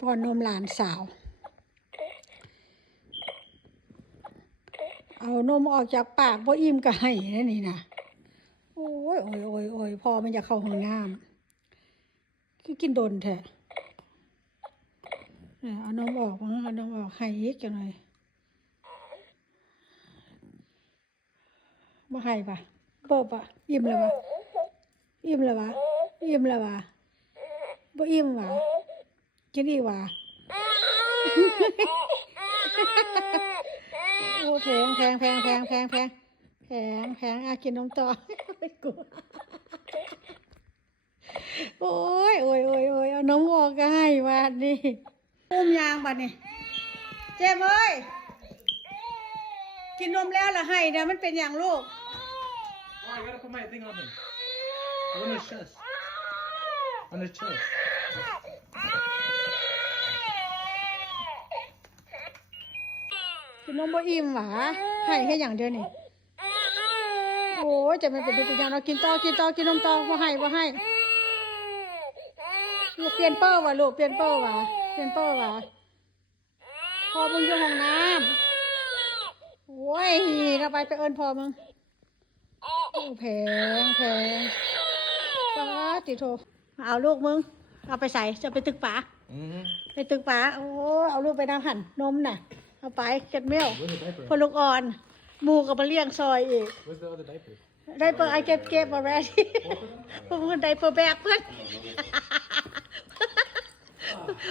ป้อนนมหลานสาวเอานมออกจากปากบ่อิ่มก็ให้นี่นะโอ้ยโอ้ยโอ้ยโอ้ยพอมันจะเข้าห้องน้ำคือกินโดนแท้เอานมออกเอานมออกให้อีกจังเลยบ่ให้ปะเบิบปะอิ่มแล้วปะอิ่มแล้วปะอิ่มแล้วปะบ่อิ่มวะกินอีกวะโอ้แพงแพงแพงแพงแพงแพงแพงแพงกินนมต่อไม่กลัวโอ้ยโอ้ยโอ้ยโอ้ยเอานมออกก็ให้วาดนี่อุ้มยางบัดนี่เจมเอ้ยกินนมแล้วละให้เนี่ยมันเป็นอย่างลูก Oh, I gotta put my thing on him. On his chest. On his chest. กินนมบ่อิ่มหวะให้แค่อย่างเดียวนี่โอ้ยจะไม่เป็นดูเป็นอย่างเรากินต่อกินต่อกินนมต่อบ่ให้บ่ให้ลูกเปลี่ยนเป้าวะลูกเปลี่ยนเป้าวะเปลี่ยนเป้าวะพอมึงอยู่ห้องน้ำโอ้ยเราไปเอิญพอมึงโอ้แพงแพงป้าติโทเอาลูกมึงเอาไปใส่จะไปตึกป๋าไปตึกป๋าโอ้เอาลูกไปน้ำหั่นนมน่ะเอาไปเก็ดเมี่ยวพอลูกอ่อนหมูกับมาเลี้ยงซอยอีก Where's the other diaper? ไดเปอร์ไอเก็บมาแรดพวกมันไดเปอร์แบกเพื่อน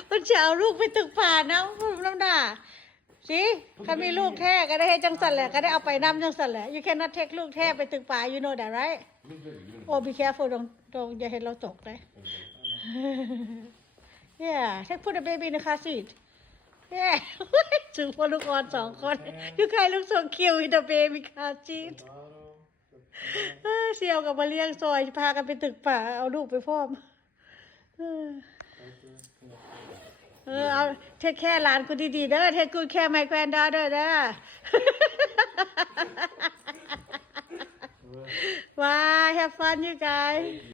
มันจะเอาลูกไปตึกป่านะน้ำด่าสิคันมีลูกแท้ก็ได้ให้จังสันแหละก็ได้เอาไปน้ำจังสันแหละ you cannot take ลูกแท้ไปตึกป่า you know that right oh be careful ตรงอย่าเห็นเราตกเลย yeah take put the baby in the car seat yeah ถึงพอลูกอ่อน2 คน you guys look so cute with the baby car seat เสี่ยวกับมาเลี้ยงซอยพากันไปตึกป่าเอาลูกไปพร้อมเอาเทคแค่หลานกูดีๆเด้อเทคกูแค่ไมแควนดอเด้อเด้อว้า have fun you guys